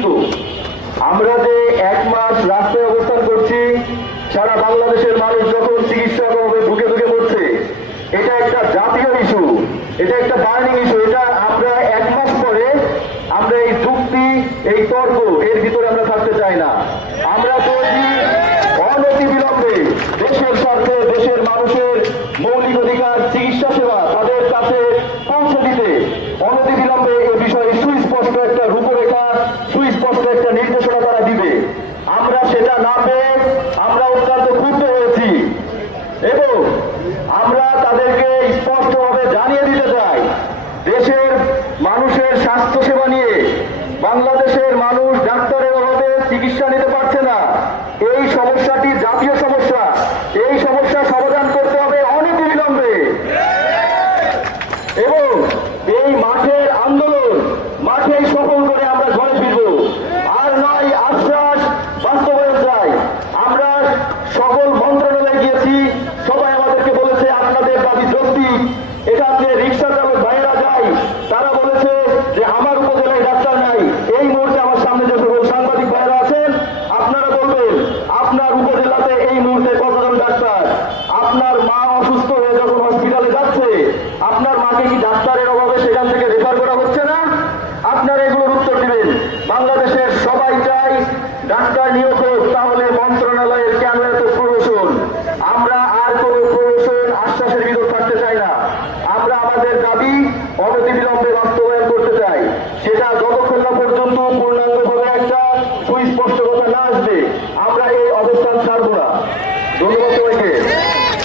কিন্তু আমরা যে 1 মাস রাস্তায় অবস্থান করছি, সারা বাংলাদেশের মানুষ যখন চিকিৎসা অভাবে ধুকে ধুকে মরছে, এটা একটা জাতীয় ইস্যু, এটা একটা বার্নিং ইস্যু। এটা আমরা 1 মাস পরে আমরা এই যুক্তি, এই তর্ক এর ভিতরে আমরা থাকতে চাই না। আমরা বলছি অনতি বিলম্বে দেশের স্বার্থে দেশের মানুষের মৌলিক অধিকার চিকিৎসা সেবা তাদের কাছে পৌঁছে দিতে অনতি বিলম্বে এ বিষয়ে সুস্পষ্ট একটা রূপরেখা, সুস্পষ্ট একটা নির্দেশনা তারা দিবে। আমরা সেটা না পেয়ে আমরা অত্যন্ত ক্ষুব্ধ হয়েছি এবং আমরা তাদেরকে স্পষ্টভাবে জানিয়ে দিতে চাই, দেশের মানুষের স্বাস্থ্য সেবা নিয়ে বাংলাদেশের মানুষ ডাক্তারের অভাবে চিকিৎসা নিতে পারছে না। এই সমস্যাটি জাতীয় সমস্যা, এই সমস্যা সমাধান করতে হবে অনতিবিলম্বে এবং এই মাঠের আন্দোলন মাঠেই সফল করে আমরা ঘরে ফিরব। আর নয় আশ্বাস বাস্তবায়ন চাই। আমরা সকল মন্ত্রণালয়ে গিয়েছি, সবাই আমাদেরকে বলেছে আপনাদের দাবি যৌক্তিক। এখান থেকে রিক্সা চালক ভাইয়েরা যায়, তারা বলেছে যে আমার উপজেলায় ডাক্তার নাই। এই মুহূর্তে আমার সামনে যে সকল সাংবাদিক ভাইয়েরা আছেন, আপনারা বলবেন আপনার উপজেলাতে এই মুহূর্তে কতজন ডাক্তার? আপনার মা অসুস্থ হয়ে যখন হসপিটালে যাচ্ছে, আপনার মাকে কি ডাক্তারের অভাবে সেখান থেকে রেফার করা হচ্ছে না? আপনারা এগুলোর উত্তর দিবেন। বাংলাদেশের সবাই চাই ডাক্তার নিয়োগ হোক, তাহলে মন্ত্রণালয়ের কেন এত প্রহসন? আমরা আর কোন প্রহসন আশ্বাসের ভিতর থাকতে চাই না। আমরা আমাদের দাবি অনতিবিলম্বে বাস্তবায়ন করতে চাই। সেটা যতক্ষণ না পর্যন্ত পূর্ণাঙ্গভাবে একটা সুস্পষ্ট কথা না আসবে, আমরা এই অবস্থান ছাড়ব না। ধন্যবাদ সবাইকে।